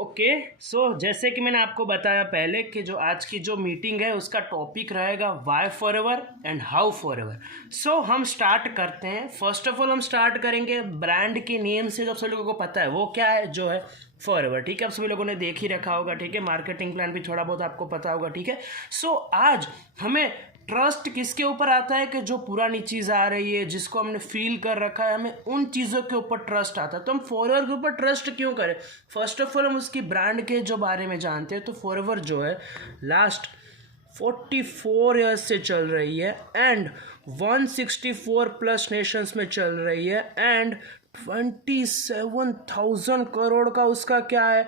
Okay so जैसे कि मैंने आपको बताया पहले कि जो आज की जो मीटिंग है उसका टॉपिक रहेगा why forever and how forever. So हम स्टार्ट करते हैं। फर्स्ट ऑफ ऑल हम स्टार्ट करेंगे ब्रांड के नेम से, जो आप सभी लोगों को पता है वो क्या है, जो है फॉर एवर। ठीक है, आप सभी लोगों ने देख ही रखा होगा। ठीक है, मार्केटिंग प्लान भी थोड़ा बहुत आपको पता होगा। ठीक है, सो आज हमें ट्रस्ट किसके ऊपर आता है कि जो पुरानी चीज़ आ रही है, जिसको हमने फील कर रखा है, हमें उन चीज़ों के ऊपर ट्रस्ट आता है। तो हम फॉरएवर के ऊपर ट्रस्ट क्यों करें? फर्स्ट ऑफ ऑल हम उसकी ब्रांड के जो बारे में जानते हैं। तो फॉरएवर जो है लास्ट 44 ईयर्स से चल रही है एंड 164 प्लस नेशंस में चल रही है एंड 27,000 करोड़ का उसका क्या है,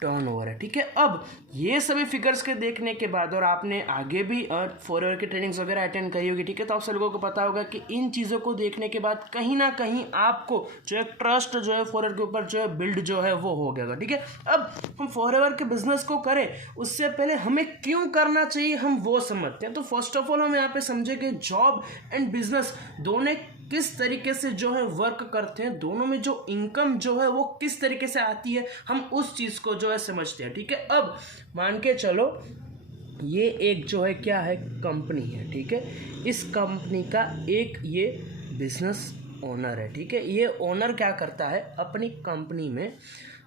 टर्नओवर है। ठीक है, अब ये सभी फिगर्स के देखने के बाद, और आपने आगे भी फॉरएवर की ट्रेनिंग्स वगैरह अटेंड करी होगी। ठीक है, तो आप सब लोगों को पता होगा कि इन चीज़ों को देखने के बाद कहीं ना कहीं आपको जो है ट्रस्ट जो है फॉरएवर के ऊपर जो है बिल्ड जो है वो हो गया। ठीक है, अब हम फॉरएवर के बिजनेस को करें उससे पहले हमें क्यों करना चाहिए हम वो समझते हैं। तो फर्स्ट ऑफ ऑल हम यहाँ पे समझे कि जॉब एंड बिजनेस दोनों किस तरीके से जो है वर्क करते हैं, दोनों में जो इनकम जो है वो किस तरीके से आती है, हम उस चीज़ को जो है समझते हैं। ठीक है, अब मान के चलो ये एक जो है क्या है, कंपनी है। ठीक है, इस कंपनी का एक ये बिजनेस ओनर है। ठीक है, ये ओनर क्या करता है, अपनी कंपनी में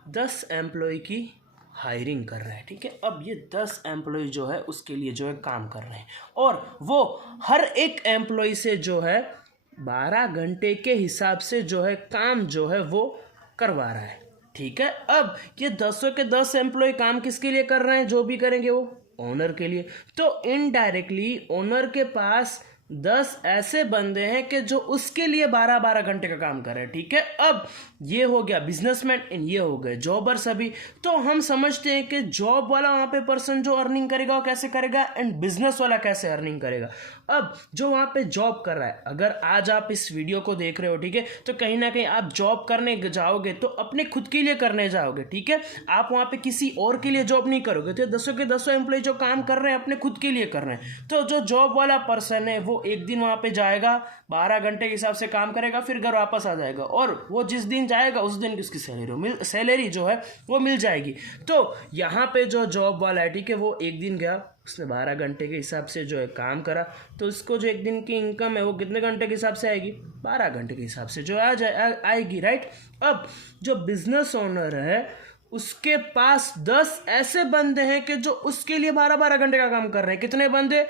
10 एम्प्लॉय की हायरिंग कर रहा है। ठीक है, अब ये 10 एम्प्लॉय जो है उसके लिए जो है काम कर रहे हैं और वो हर एक एम्प्लॉय से जो है 12 घंटे के हिसाब से जो है काम जो है वो करवा रहा है। ठीक है, अब ये 10 के 10 एम्प्लॉय काम किसके लिए कर रहे हैं, जो भी करेंगे वो ओनर के लिए। तो इनडायरेक्टली ओनर के पास 10 ऐसे बंदे हैं कि जो उसके लिए 12-12 घंटे का काम कर रहे हैं। ठीक है, अब ये हो गया बिजनेसमैन एंड ये हो गए जॉबर्स। अभी तो हम समझते हैं कि जॉब वाला वहाँ पे पर्सन जो अर्निंग करेगा वो कैसे करेगा एंड बिजनेस वाला कैसे अर्निंग करेगा। अब जो वहाँ पे जॉब कर रहा है, अगर आज आप इस वीडियो को देख रहे हो, ठीक है, तो कहीं ना कहीं आप जॉब करने जाओगे तो अपने खुद के लिए करने जाओगे। ठीक है, आप वहाँ पे किसी और के लिए जॉब नहीं करोगे। तो 10 के 10 एम्प्लॉय जो काम कर रहे हैं अपने खुद के लिए कर रहे हैं। तो जो जॉब वाला पर्सन है वो एक दिन वहाँ पे जाएगा, 12 घंटे के हिसाब से काम करेगा, फिर घर वापस आ जाएगा और वो जिस दिन जाएगा उस दिन की उसकी सैलरी जो है वो मिल जाएगी। तो यहाँ पे जो जॉब वाला है, ठीक है, वो एक दिन गया, उसने 12 घंटे के हिसाब से जो है काम करा, तो उसको जो एक दिन की इनकम है वो कितने घंटे के हिसाब से आएगी, 12 घंटे के हिसाब से जो आएगी। राइट, अब जो बिजनेस ओनर है उसके पास 10 ऐसे बंदे हैं कि जो उसके लिए 12-12 घंटे का काम कर रहे हैं। कितने बंदे,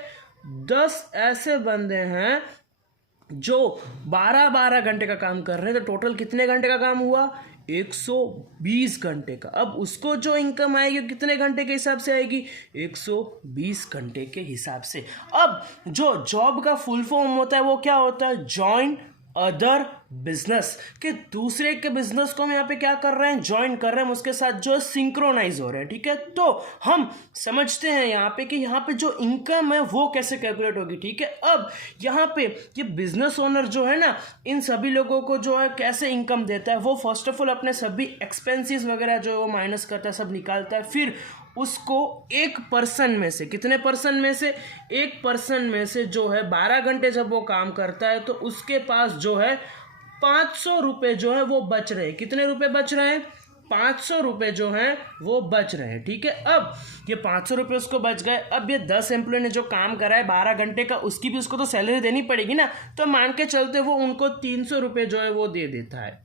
10 ऐसे बंदे हैं जो 12-12 घंटे का काम कर रहे हैं। तो टोटल कितने घंटे का काम हुआ, 120 घंटे का। अब उसको जो इनकम आएगी कितने घंटे के हिसाब से आएगी, 120 घंटे के हिसाब से। अब जो जॉब का फुल फॉर्म होता है वो क्या होता है, जॉइन अदर बिजनेस, के दूसरे के बिजनेस को हम यहाँ पे क्या कर रहे हैं, ज्वाइन कर रहे हैं, उसके साथ जो सिंक्रोनाइज हो रहे हैं। ठीक है, तो हम समझते हैं यहाँ पे कि यहाँ पे जो इनकम है वो कैसे कैलकुलेट होगी। ठीक है, अब यहाँ पे ये बिजनेस ओनर जो है ना, इन सभी लोगों को जो है कैसे इनकम देता है, वो फर्स्ट ऑफ ऑल अपने सभी एक्सपेंसेस वगैरह जो है वो माइनस करता है, सब निकालता है, फिर उसको एक पर्सन में से, कितने पर्सन में से, एक पर्सन में से जो है 12 घंटे जब वो काम करता है तो उसके पास जो है 500 रुपये जो है वो बच रहे हैं। कितने रुपए बच रहे हैं, 500 रुपये जो हैं वो बच रहे हैं। ठीक है, अब ये 500 रुपये उसको बच गए। अब ये 10 एम्प्लॉय ने जो काम करा है 12 घंटे का, उसकी भी उसको तो सैलरी देनी पड़ेगी ना। तो मान के चलते वो उनको 300 रुपये जो है वो दे देता है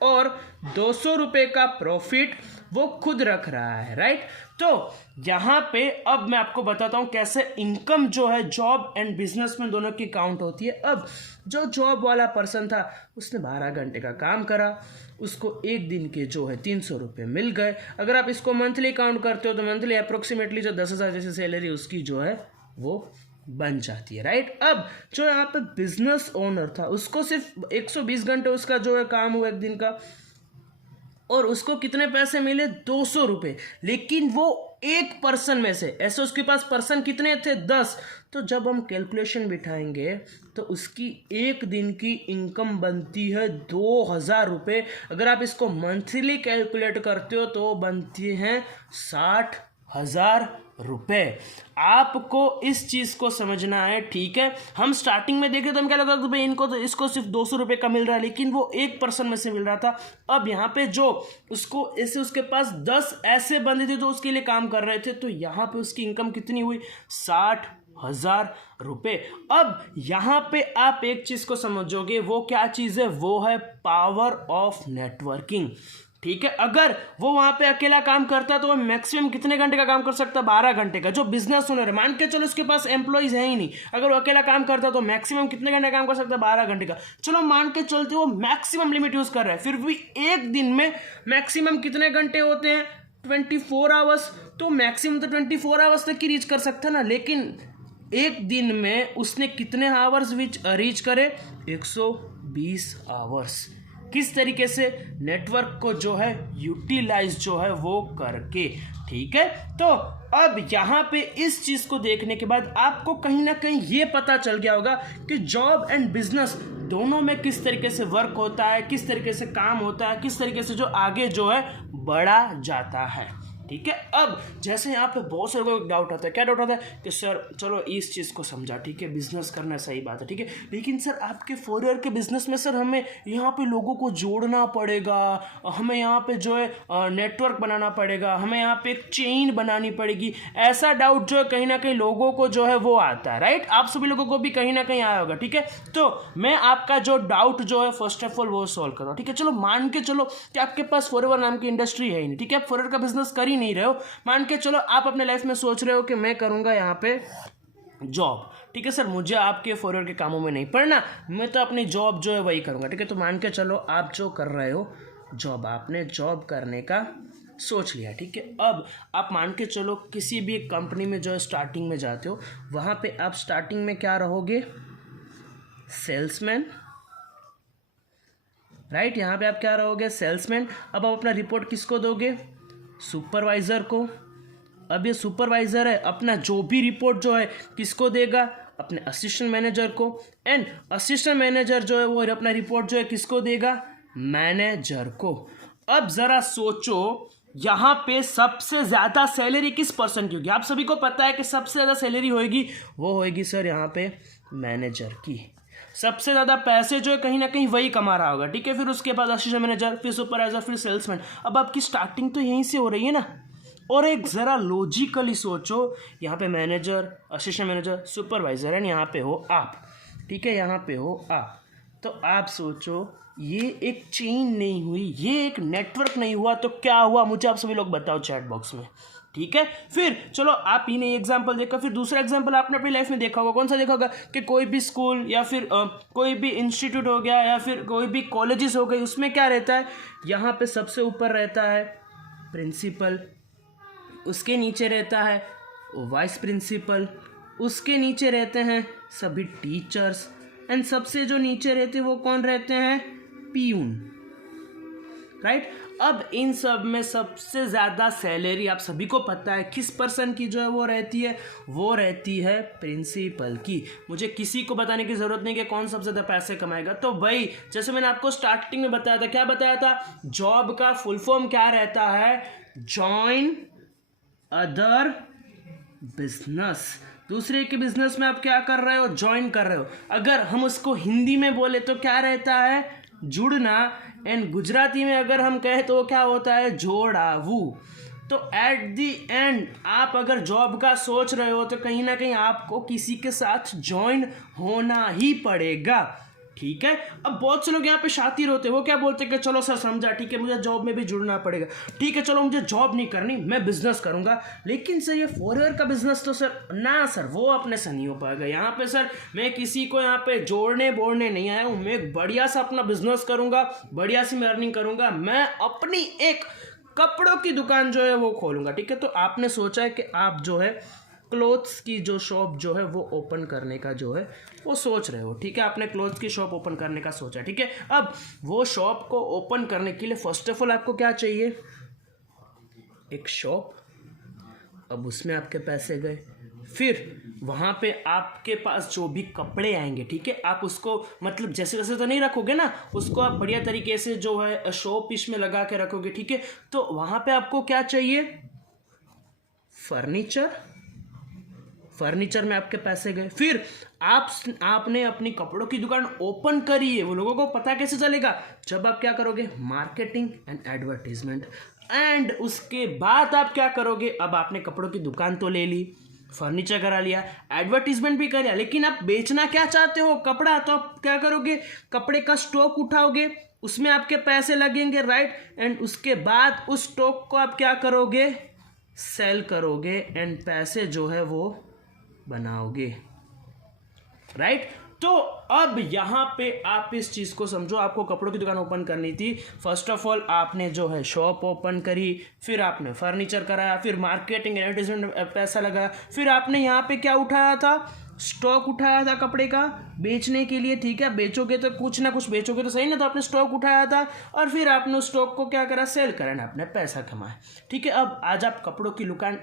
और 200 रुपये का प्रॉफिट वो खुद रख रहा है। राइट, तो यहाँ पे अब मैं आपको बताता हूँ कैसे इनकम जो है जॉब एंड बिजनेस में दोनों की काउंट होती है। अब जो जॉब वाला पर्सन था उसने 12 घंटे का काम करा, उसको एक दिन के जो है 300 रुपये मिल गए। अगर आप इसको मंथली काउंट करते हो तो मंथली अप्रोक्सीमेटली जो 10,000 जैसी सैलरी उसकी जो है वो बन जाती है। राइट, अब जो यहाँ पे बिजनेस ओनर था उसको सिर्फ 120 घंटे उसका जो है काम हुआ एक दिन का और उसको कितने पैसे मिले, 200 रुपये। लेकिन वो एक पर्सन में से, ऐसे उसके पास पर्सन कितने थे, 10। तो जब हम कैलकुलेशन बिठाएंगे तो उसकी एक दिन की इनकम बनती है 2,000 रुपये। अगर आप इसको मंथली कैलकुलेट करते हो तो बनती हैं 60 ₹60,000। आपको इस चीज़ को समझना है, ठीक है। हम स्टार्टिंग में देखे तो हम क्या लगा कि भाई इनको तो इसको सिर्फ ₹200 का मिल रहा है, लेकिन वो एक पर्सन में से मिल रहा था। अब यहाँ पे जो उसको ऐसे उसके पास 10 ऐसे बंदे थे जो उसके लिए काम कर रहे थे, तो यहाँ पे उसकी इनकम कितनी हुई? ₹60,000। अब यहाँ पे आप एक चीज़ को समझोगे, वो क्या चीज़ है? वो है पावर ऑफ नेटवर्किंग, ठीक है। अगर वो वहां पे अकेला काम करता है तो वो मैक्सिमम कितने घंटे का काम कर सकता है? 12 घंटे का। जो बिजनेस ओनर है, मान के चलो उसके पास एम्प्लॉइज है ही नहीं, अगर वो अकेला काम करता है तो मैक्सिमम कितने घंटे काम कर सकता है? 12 घंटे का। चलो मान के चलते वो मैक्सिमम लिमिट यूज कर रहा है, फिर भी एक दिन में मैक्सिमम कितने घंटे होते हैं? 24 आवर्स। तो मैक्सिमम तो 24 आवर्स तक ही रीच कर सकता है ना, लेकिन एक दिन में उसने कितने आवर्स रीच करे? 120 आवर्स। किस तरीके से? नेटवर्क को जो है यूटिलाइज जो है वो करके, ठीक है। तो अब यहाँ पे इस चीज को देखने के बाद आपको कहीं ना कहीं ये पता चल गया होगा कि जॉब एंड बिजनेस दोनों में किस तरीके से वर्क होता है, किस तरीके से काम होता है, किस तरीके से जो आगे जो है बढ़ा जाता है, ठीक है। अब जैसे यहाँ पे बहुत सारे लोगों को डाउट आता है, क्या डाउट आता है कि सर चलो इस चीज़ को समझा, ठीक है, बिजनेस करना सही बात है, ठीक है, लेकिन सर आपके 4 ईयर के बिजनेस में सर हमें यहाँ पे लोगों को जोड़ना पड़ेगा, हमें यहाँ पे जो है नेटवर्क बनाना पड़ेगा, हमें यहाँ पे एक चेन बनानी पड़ेगी। ऐसा डाउट जो है कहीं ना कहीं लोगों को जो है वो आता है, राइट। आप सभी लोगों को भी कहीं ना कहीं आया होगा, ठीक है। तो मैं आपका जो डाउट जो है फर्स्ट ऑफ ऑल वो सॉल्व कर रहा हूँ, ठीक है। चलो मान के चलो कि आपके पास फॉरएवर नाम की इंडस्ट्री है ही नहीं, ठीक है, आप फॉरएवर का बिजनेस कर ही नहीं रहे हो। मान के चलो आप अपने लाइफ में सोच रहे हो कि मैं करूंगा यहाँ पे जॉब, ठीक है सर, मुझे आपके फॉरएवर के कामों में नहीं पड़ना, मैं तो अपनी जॉब जो है वही करूंगा, ठीक है। तो मान के चलो आप जो कर रहे हो जॉब, आपने जॉब करने का सोच लिया, ठीक है। अब आप मान के चलो किसी भी एक कंपनी में जो है स्टार्टिंग में जाते हो, वहां पे आप स्टार्टिंग में क्या रहोगे? Salesman, right. यहाँ पे आप क्या रहोगे? सेल्समैन। अब आप अपना रिपोर्ट किसको दोगे? सुपरवाइजर को। अब ये सुपरवाइजर है अपना जो भी रिपोर्ट जो है किसको देगा? अपने असिस्टेंट मैनेजर को। एंड असिस्टेंट मैनेजर जो है वो अपना रिपोर्ट जो है किसको देगा? मैनेजर को। अब जरा सोचो यहाँ पे सबसे ज्यादा सैलरी किस पर्सन की होगी? आप सभी को पता है कि सबसे ज्यादा सैलरी होगी, वो होगी सर यहाँ पे मैनेजर की। सबसे ज़्यादा पैसे जो है कहीं ना कहीं वही कमा रहा होगा, ठीक है। फिर उसके बाद असिस्टेंट मैनेजर, फिर सुपरवाइजर, फिर सेल्समैन। अब आपकी स्टार्टिंग तो यहीं से हो रही है ना। और एक ज़रा लॉजिकली सोचो, यहाँ पे manager, assistant manager, supervisor and यहाँ पे हो आप, ठीक है, यहाँ पे हो आप। तो आप सोचो ये एक चेन नहीं हुई, ये एक नेटवर्क नहीं हुआ, तो क्या हुआ? मुझे आप सभी लोग बताओ चैट बॉक्स में, ठीक है। फिर चलो आप ही ने एग्जांपल देखा, फिर दूसरा एग्जांपल आपने अपनी लाइफ में देखा होगा। कौन सा देखा होगा? कि कोई भी स्कूल या फिर कोई भी इंस्टीट्यूट हो गया या फिर कोई भी कॉलेजेस हो गई, उसमें क्या रहता है? यहाँ पे सबसे ऊपर रहता है प्रिंसिपल, उसके नीचे रहता है वाइस प्रिंसिपल, उसके नीचे रहते हैं सभी टीचर्स, एंड सबसे जो नीचे रहते हैं वो कौन रहते हैं? Peon, right. अब इन सब में सबसे ज़्यादा सैलरी आप सभी को पता है किस पर्सन की जो है वो रहती है? वो रहती है प्रिंसिपल की। मुझे किसी को बताने की ज़रूरत नहीं कि कौन सबसे ज़्यादा पैसे कमाएगा। तो भाई जैसे मैंने आपको स्टार्टिंग में बताया था, क्या बताया था? जॉब का फुल फॉर्म क्या रहता है? Join other business. दूसरे के बिजनेस में आप क्या कर रहे हो? ज्वाइन कर रहे हो। अगर हम उसको हिंदी में बोले तो क्या रहता है? जुड़ना। एंड गुजराती में अगर हम कहें तो क्या होता है? जोड़ावू। तो एट दी एंड आप अगर जॉब का सोच रहे हो तो कहीं ना कहीं आपको किसी के साथ ज्वाइन होना ही पड़ेगा, ठीक है। अब बहुत से लोग यहाँ पे शातिर होते हैं, वो क्या बोलते हैं कि चलो सर समझा, ठीक है, मुझे जॉब में भी जुड़ना पड़ेगा, ठीक है, चलो मुझे जॉब नहीं करनी, मैं बिजनेस करूंगा। लेकिन सर ये 4 ईयर का बिजनेस तो सर ना सर, वो अपने से नहीं हो पाएगा। यहाँ पे सर मैं किसी को यहाँ पे जोड़ने बोड़ने नहीं आया हूँ, मैं एक बढ़िया सा अपना बिजनेस करूंगा, बढ़िया सी मैं अर्निंग करूंगा, मैं अपनी एक कपड़ों की दुकान जो है वो खोलूंगा, ठीक है। तो आपने सोचा है कि आप जो है क्लोथ्स की जो शॉप जो है वो ओपन करने का जो है वो सोच रहे हो, ठीक है। आपने क्लोथ्स की शॉप ओपन करने का सोचा, ठीक है। अब वो शॉप को ओपन करने के लिए फर्स्ट ऑफ ऑल आपको क्या चाहिए? एक शॉप। अब उसमें आपके पैसे गए, फिर वहाँ पे आपके पास जो भी कपड़े आएंगे, ठीक है, आप उसको मतलब जैसे जैसे तो नहीं रखोगे ना, उसको आप बढ़िया तरीके से जो है शो पीस में लगा के रखोगे, ठीक है। तो वहाँ पे आपको क्या चाहिए? फर्नीचर में आपके पैसे गए। फिर आपने अपनी कपड़ों की दुकान ओपन करी है, वो लोगों को पता कैसे चलेगा? जब आप क्या करोगे? Marketing and advertisement. एंड उसके बाद आप क्या करोगे? अब आपने कपड़ों की दुकान तो ले ली, फर्नीचर करा लिया, एडवर्टीजमेंट भी कर लिया, लेकिन आप बेचना क्या चाहते हो? कपड़ा। तो आप क्या करोगे? कपड़े का स्टॉक उठाओगे, उसमें आपके पैसे लगेंगे, राइट। एंड उसके बाद उस स्टॉक को आप क्या करोगे? सेल करोगे एंड पैसे जो है वो बनाओगे, राइट। तो अब यहाँ पे आप इस चीज़ को समझो, आपको कपड़ों की दुकान ओपन करनी थी। फर्स्ट ऑफ ऑल आपने जो है शॉप ओपन करी, फिर आपने फर्नीचर कराया, फिर मार्केटिंग एडवर्टाइजमेंट पैसा लगाया, फिर आपने यहाँ पे क्या उठाया था? स्टॉक उठाया था कपड़े का बेचने के लिए, ठीक है। बेचोगे तो कुछ ना कुछ बेचोगे तो सही ना, तो आपने स्टॉक उठाया था और फिर आपने उस स्टॉक को क्या करा? सेल करा ना, आपने पैसा कमाया, ठीक है। अब आज आप कपड़ों की दुकान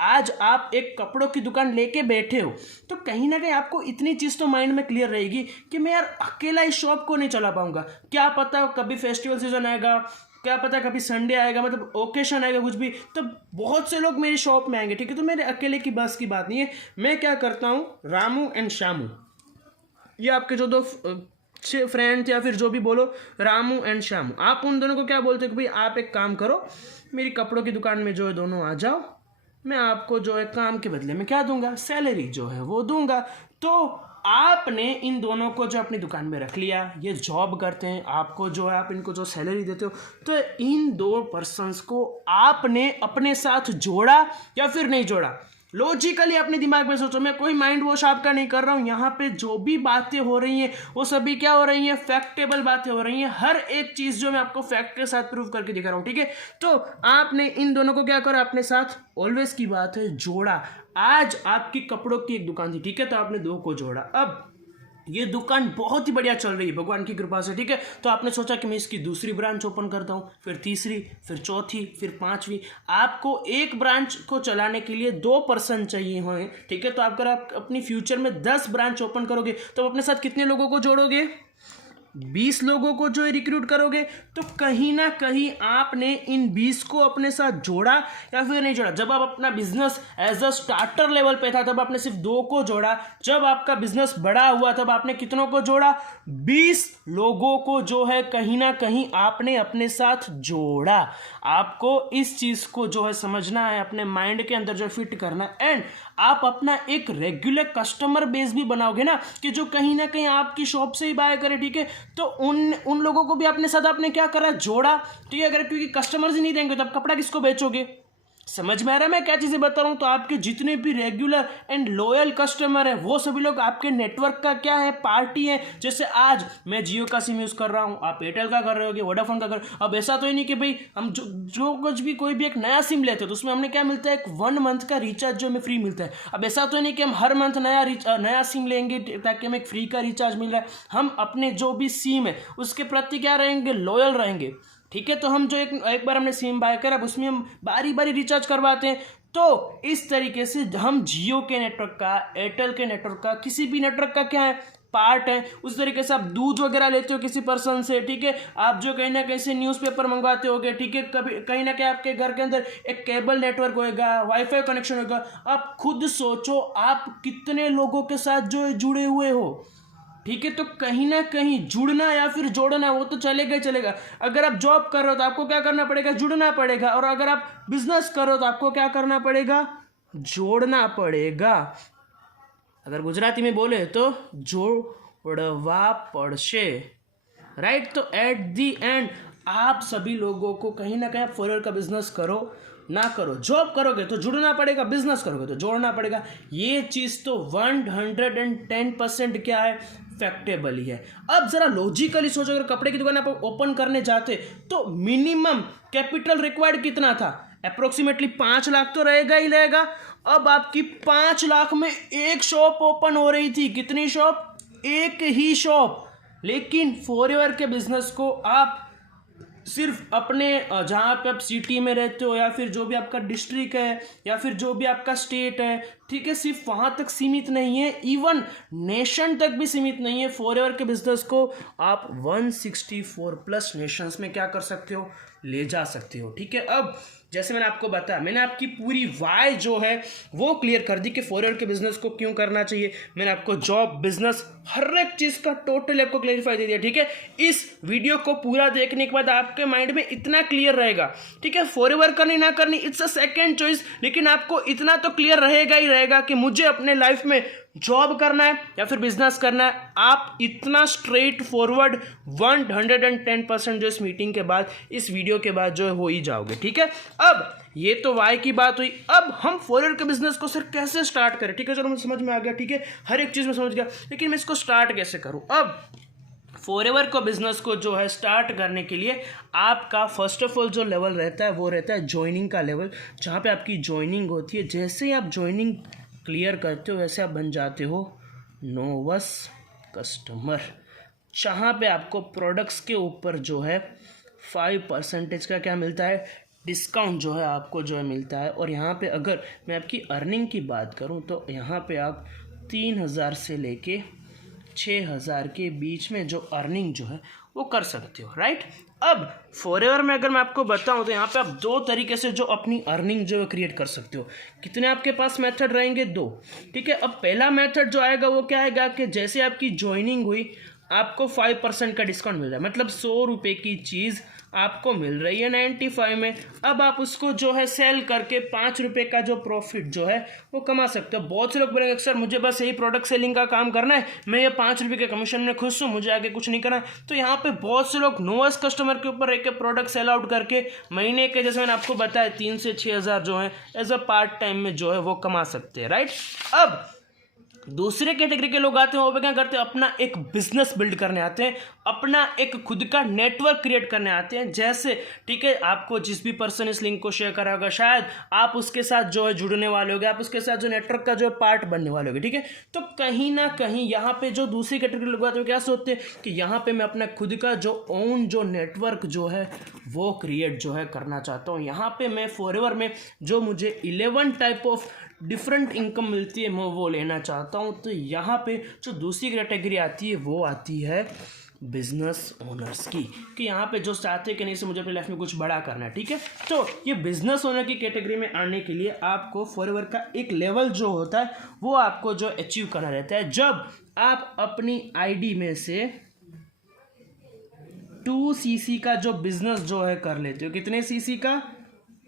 आज आप एक कपड़ों की दुकान लेके बैठे हो, तो कहीं ना कहीं आपको इतनी चीज़ तो माइंड में क्लियर रहेगी कि मैं यार अकेला इस शॉप को नहीं चला पाऊंगा। क्या पता कभी फेस्टिवल सीजन आएगा, क्या पता कभी संडे आएगा, मतलब ओकेशन आएगा कुछ भी, तो बहुत से लोग मेरी शॉप में आएंगे, ठीक है। तो मेरे अकेले की बस की बात नहीं है। मैं क्या करता हूँ, रामू एंड श्यामू, ये आपके जो दो फ्रेंड या फिर जो भी बोलो, रामू एंड श्यामू, आप उन दोनों को क्या बोलते हो कि भाई आप एक काम करो, मेरी कपड़ों की दुकान में जो है दोनों आ जाओ, मैं आपको जो है काम के बदले में क्या दूंगा? सैलरी जो है वो दूंगा। तो आपने इन दोनों को जो अपनी दुकान में रख लिया, ये जॉब करते हैं, आपको जो है आप इनको जो सैलरी देते हो, तो इन दो पर्सन्स को आपने अपने साथ जोड़ा या फिर नहीं जोड़ा? लॉजिकली अपने दिमाग में सोचो, मैं कोई माइंड वॉश आपका नहीं कर रहा हूँ। यहाँ पे जो भी बातें हो रही हैं वो सभी क्या हो रही हैं? फैक्टेबल बातें हो रही हैं। हर एक चीज़ जो मैं आपको फैक्ट के साथ प्रूव करके दिखा रहा हूँ, ठीक है। तो आपने इन दोनों को क्या करा? अपने साथ, ऑलवेज की बात है, जोड़ा। आज आपकी कपड़ों की एक दुकान थी, ठीक है, तो आपने दो को जोड़ा। अब ये दुकान बहुत ही बढ़िया चल रही है भगवान की कृपा से, ठीक है। तो आपने सोचा कि मैं इसकी दूसरी ब्रांच ओपन करता हूँ, फिर तीसरी, फिर चौथी, फिर पांचवी। आपको एक ब्रांच को चलाने के लिए 2 पर्सन चाहिए हों, ठीक है। तो अगर आप अपनी फ्यूचर में 10 ब्रांच ओपन करोगे तो अपने साथ कितने लोगों को जोड़ोगे? 20 लोगों को जो रिक्रूट करोगे। तो कहीं ना कहीं आपने इन 20 को अपने साथ जोड़ा या फिर नहीं जोड़ा? जब आप अपना business as a starter level पे था तब आपने सिर्फ 2 को जोड़ा, जब आपका बिजनेस बड़ा हुआ तब आपने कितनों को जोड़ा? 20 लोगों को जो है कहीं ना कहीं आपने अपने साथ जोड़ा। आपको इस चीज को जो है समझना है, अपने माइंड के अंदर जो फिट करना, एंड आप अपना एक रेगुलर कस्टमर बेस भी बनाओगे ना, कि जो कहीं ना कहीं आपकी शॉप से ही बाय करे, ठीक है। तो उन लोगों को भी अपने साथ आपने क्या करा? जोड़ा, ठीक है। अगर क्योंकि कस्टमर्स ही नहीं रहेंगे तो आप कपड़ा किसको बेचोगे? समझ में आ रहा है मैं क्या चीज़ें बता रहा हूँ? तो आपके जितने भी रेगुलर एंड लॉयल कस्टमर है वो सभी लोग आपके नेटवर्क का क्या है? पार्टी है। जैसे आज मैं जियो का सिम यूज़ कर रहा हूँ, आप एयरटेल का कर रहे होगे, वोडाफोन का कर। अब ऐसा तो ही नहीं कि भाई हम जो कुछ भी कोई भी एक नया सिम लेते हो तो उसमें हमने क्या मिलता है? एक 1 मंथ का रिचार्ज जो हमें फ्री मिलता है। अब ऐसा तो नहीं कि हम हर मंथ नया सिम लेंगे ताकि हमें एक फ्री का रिचार्ज मिल रहा है। हम अपने जो भी सिम है उसके प्रति क्या रहेंगे? लॉयल रहेंगे, ठीक है। तो हम जो एक बार हमने सिम बाय करा, अब उसमें हम बारी बारी रिचार्ज करवाते हैं। तो इस तरीके से हम जियो के नेटवर्क का, एयरटेल के नेटवर्क का, किसी भी नेटवर्क का क्या है? पार्ट है। उस तरीके से आप दूध वगैरह लेते हो किसी पर्सन से, ठीक है। आप जो कहीं ना कहीं से न्यूज़पेपर मंगवाते होगे, ठीक है। कभी कहीं ना कहीं आपके घर के अंदर एक केबल नेटवर्क होगा, वाईफाई कनेक्शन होगा। आप खुद सोचो आप कितने लोगों के साथ जो जुड़े हुए हो, ठीक है। तो कहीं ना कहीं जुड़ना या फिर जोड़ना वो तो चलेगा ही चलेगा। अगर आप जॉब कर रहे हो तो आपको क्या करना पड़ेगा? जुड़ना पड़ेगा। और अगर आप बिजनेस कर रहे हो तो आपको क्या करना पड़ेगा? जोड़ना पड़ेगा। अगर गुजराती में बोले तो जोड़वा पड़शे, राइट। तो एट दी एंड आप सभी लोगों को कहीं ना कहीं आप फॉरवर्ड का बिजनेस करो ना करो, जॉब करोगे तो जुड़ना पड़ेगा, बिजनेस करोगे तो जोड़ना पड़ेगा। ये चीज़ तो 110% क्या है? फैक्टेबल ही है। अब जरा लॉजिकली सोचो, अगर कपड़े की दुकान आप ओपन करने जाते तो मिनिमम कैपिटल रिक्वायर्ड कितना था? अप्रोक्सीमेटली 5 लाख तो रहेगा ही रहेगा। अब आपकी 5 लाख में एक शॉप ओपन हो रही थी। कितनी शॉप? एक ही शॉप। लेकिन फॉरएवर के बिजनेस को आप सिर्फ अपने जहाँ पे आप सिटी में रहते हो या फिर जो भी आपका डिस्ट्रिक्ट है या फिर जो भी आपका स्टेट है, ठीक है, सिर्फ वहाँ तक सीमित नहीं है, इवन नेशन तक भी सीमित नहीं है। फॉरएवर के बिजनेस को आप 164 प्लस नेशंस में क्या कर सकते हो? ले जा सकते हो। ठीक है, अब जैसे मैंने आपको बताया, मैंने आपकी पूरी वाई जो है वो क्लियर कर दी कि फॉरएवर के बिजनेस को क्यों करना चाहिए। मैंने आपको जॉब, बिजनेस, हर एक चीज़ का टोटल आपको क्लेरिफाई दे दिया। ठीक है, इस वीडियो को पूरा देखने के बाद आपके माइंड में इतना क्लियर रहेगा, ठीक है, फॉरएवर करनी ना करनी इट्स अ सेकेंड चॉइस, लेकिन आपको इतना तो क्लियर रहेगा ही रहेगा कि मुझे अपने लाइफ में जॉब करना है या फिर बिजनेस करना है। आप इतना स्ट्रेट फॉरवर्ड 110% जो इस मीटिंग के बाद, इस वीडियो के बाद जो हो ही जाओगे। ठीक है, अब ये तो वाई की बात हुई। अब हम फॉरवर्ड के बिजनेस को सर कैसे स्टार्ट करें। ठीक है, चलो मुझे समझ में आ गया, ठीक है, हर एक चीज़ में समझ गया, लेकिन मैं इसको स्टार्ट कैसे करूँ। अब फॉरएवर को बिजनेस को जो है स्टार्ट करने के लिए आपका फर्स्ट ऑफ ऑल जो लेवल रहता है वो रहता है ज्वाइनिंग का लेवल, जहाँ पे आपकी ज्वाइनिंग होती है। जैसे ही आप ज्वाइनिंग क्लियर करते हो वैसे आप बन जाते हो नोवस कस्टमर, जहाँ पे आपको प्रोडक्ट्स के ऊपर जो है 5% का क्या मिलता है, डिस्काउंट जो है आपको जो है मिलता है। और यहाँ पे अगर मैं आपकी अर्निंग की बात करूँ तो यहाँ पे आप 3,000 से लेके 6,000 के बीच में जो अर्निंग जो है वो कर सकते हो, राइट। अब फॉरएवर में अगर मैं आपको बताऊं तो यहाँ पे आप दो तरीके से जो अपनी अर्निंग जो है क्रिएट कर सकते हो। कितने आपके पास मेथड रहेंगे? 2। ठीक है, अब पहला मेथड जो आएगा वो क्या आएगा कि जैसे आपकी ज्वाइनिंग हुई आपको 5% का डिस्काउंट मिल रहा है, मतलब 100 रुपये की चीज़ आपको मिल रही है 95 में। अब आप उसको जो है सेल करके 5 रुपये का जो प्रॉफिट जो है वो कमा सकते हो। बहुत से लोग बोलेंगे सर मुझे बस यही प्रोडक्ट सेलिंग का काम करना है, मैं ये 5 रुपये के कमीशन में खुश हूँ, मुझे आगे कुछ नहीं करना। तो यहाँ पे बहुत से लोग नोवस कस्टमर के ऊपर एक प्रोडक्ट सेल आउट करके महीने के, जैसे मैंने आपको बताया, 3 से 6,000 जो है एज अ पार्ट टाइम में जो है वो कमा सकते हैं, राइट। अब दूसरे कैटेगरी के लोग आते हैं, वो क्या करते हैं, अपना एक बिजनेस बिल्ड करने आते हैं, अपना एक खुद का नेटवर्क क्रिएट करने आते हैं। जैसे ठीक है, आपको जिस भी पर्सन इस लिंक को शेयर करा होगा शायद आप उसके साथ जो है जुड़ने वाले होगे, आप उसके साथ जो नेटवर्क का जो पार्ट बनने वाले होगे। ठीक है, तो कहीं ना कहीं यहाँ पे जो दूसरी कैटेगरी लोग आते हैं क्या सोचते हैं कि यहाँ पे मैं अपना खुद का जो ओन जो नेटवर्क जो है वो क्रिएट जो है करना चाहता हूँ। यहाँ पे मैं फॉरएवर में जो मुझे 11 टाइप ऑफ डिफरेंट इनकम मिलती है मैं वो लेना चाहता हूँ। तो यहाँ पे जो दूसरी कैटेगरी आती है वो आती है बिजनेस ओनर्स की, कि यहाँ पे जो चाहते हैं कि नहीं से मुझे अपनी लाइफ में कुछ बड़ा करना है। ठीक है, तो ये बिजनेस ओनर की कैटेगरी में आने के लिए आपको फॉरएवर का एक लेवल जो होता है वो आपको जो अचीव करना रहता है। जब आप अपनी आईडी में से 2 cc का जो बिजनेस जो है कर लेते हो, कितने cc का,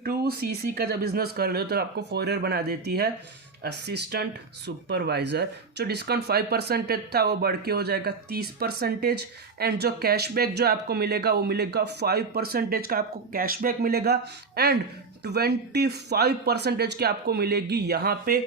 2 cc का जब बिजनेस कर लो तो आपको फॉरएवर बना देती है असिस्टेंट सुपरवाइजर। जो डिस्काउंट 5% था वो बढ़ के हो जाएगा 30%। एंड जो कैशबैक जो आपको मिलेगा वो मिलेगा 5% का आपको कैशबैक मिलेगा। एंड 25% की आपको मिलेगी यहाँ पे